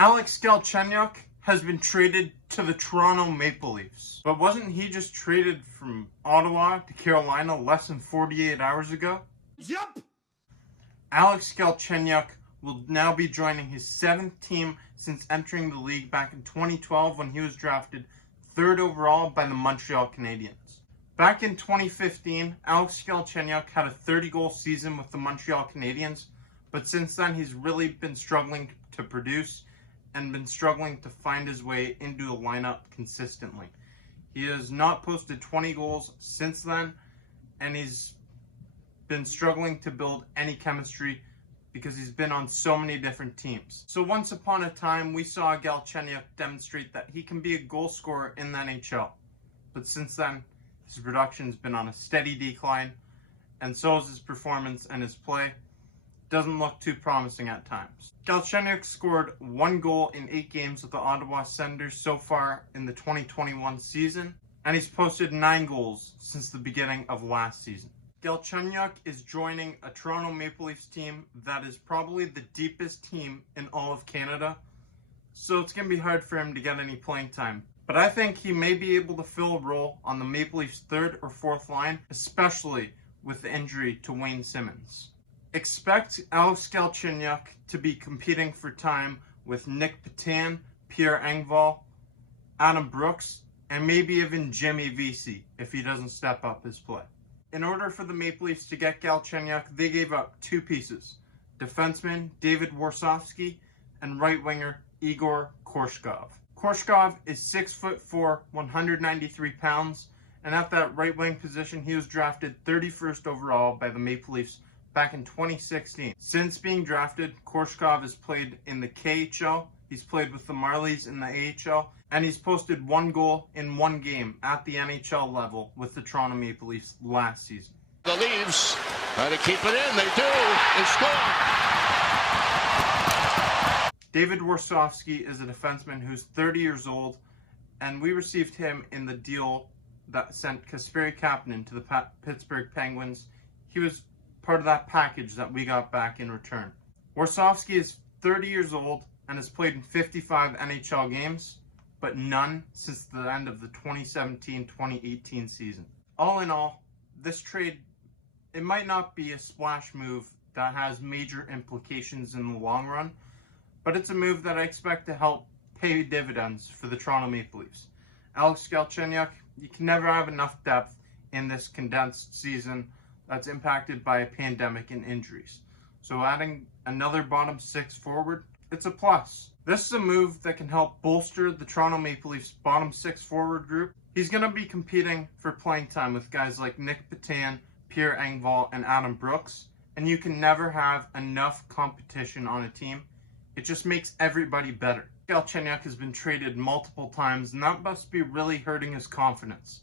Alex Galchenyuk has been traded to the Toronto Maple Leafs. But wasn't he just traded from Ottawa to Carolina less than 48 hours ago? Yep! Alex Galchenyuk will now be joining his 7th team since entering the league back in 2012 when he was drafted 3rd overall by the Montreal Canadiens. Back in 2015, Alex Galchenyuk had a 30-goal season with the Montreal Canadiens, but since then he's really been struggling to produce and been struggling to find his way into a lineup consistently. He has not posted 20 goals since then, and he's been struggling to build any chemistry because he's been on so many different teams. So once upon a time, we saw Galchenyuk demonstrate that he can be a goal scorer in the NHL. But since then, his production's been on a steady decline, and so is his performance and his play. Doesn't look too promising at times. Galchenyuk scored 1 goal in 8 games with the Ottawa Senators so far in the 2021 season, and he's posted 9 goals since the beginning of last season. Galchenyuk is joining a Toronto Maple Leafs team that is probably the deepest team in all of Canada, so it's going to be hard for him to get any playing time. But I think he may be able to fill a role on the Maple Leafs' 3rd or 4th line, especially with the injury to Wayne Simmonds. Expect Alex Galchenyuk to be competing for time with Nick Petan, Pierre Engvall, Adam Brooks, and maybe even Jimmy Vesey if he doesn't step up his play. In order for the Maple Leafs to get Galchenyuk, they gave up 2 pieces: defenseman David Warsofsky and right winger Igor Korshkov. Korshkov is 6'4", 193 pounds, and at that right wing position, he was drafted 31st overall by the Maple Leafs back in 2016. Since being drafted, Korshkov has played in the KHL, he's played with the Marlies in the AHL, and he's posted 1 goal in 1 game at the NHL level with the Toronto Maple Leafs last season. The Leafs try to keep it in. They do. They score. David Warsofsky is a defenseman who's 30 years old, and we received him in the deal that sent Kasperi Kapanen to the Pittsburgh Penguins. He was part of that package that we got back in return. Warsofsky is 30 years old and has played in 55 NHL games, but none since the end of the 2017-2018 season. All in all, this trade, it might not be a splash move that has major implications in the long run, but it's a move that I expect to help pay dividends for the Toronto Maple Leafs. Alex Galchenyuk, you can never have enough depth in this condensed season that's impacted by a pandemic and injuries. So adding another bottom 6 forward, it's a plus. This is a move that can help bolster the Toronto Maple Leafs bottom 6 forward group. He's going to be competing for playing time with guys like Nick Petan, Pierre Engvall, and Adam Brooks, and you can never have enough competition on a team. It just makes everybody better. Galchenyuk has been traded multiple times, and that must be really hurting his confidence.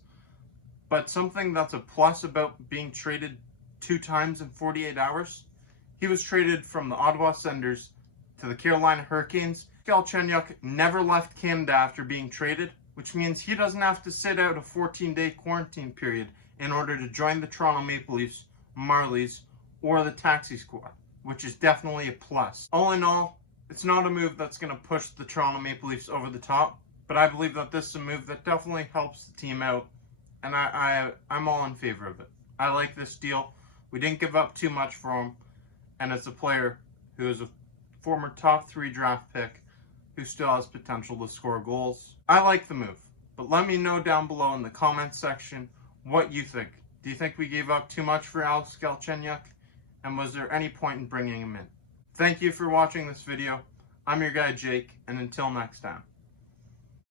But something that's a plus about being traded 2 times in 48 hours, he was traded from the Ottawa Senators to the Carolina Hurricanes. Galchenyuk never left Canada after being traded, which means he doesn't have to sit out a 14-day quarantine period in order to join the Toronto Maple Leafs, Marlies, or the Taxi Squad, which is definitely a plus. All in all, it's not a move that's going to push the Toronto Maple Leafs over the top, but I believe that this is a move that definitely helps the team out, and I'm all in favor of it. I like this deal. We didn't give up too much for him, and it's a player who is a former top 3 draft pick who still has potential to score goals. I like the move, but let me know down below in the comments section what you think. Do you think we gave up too much for Alex Galchenyuk, and was there any point in bringing him in? Thank you for watching this video. I'm your guy Jake, and until next time.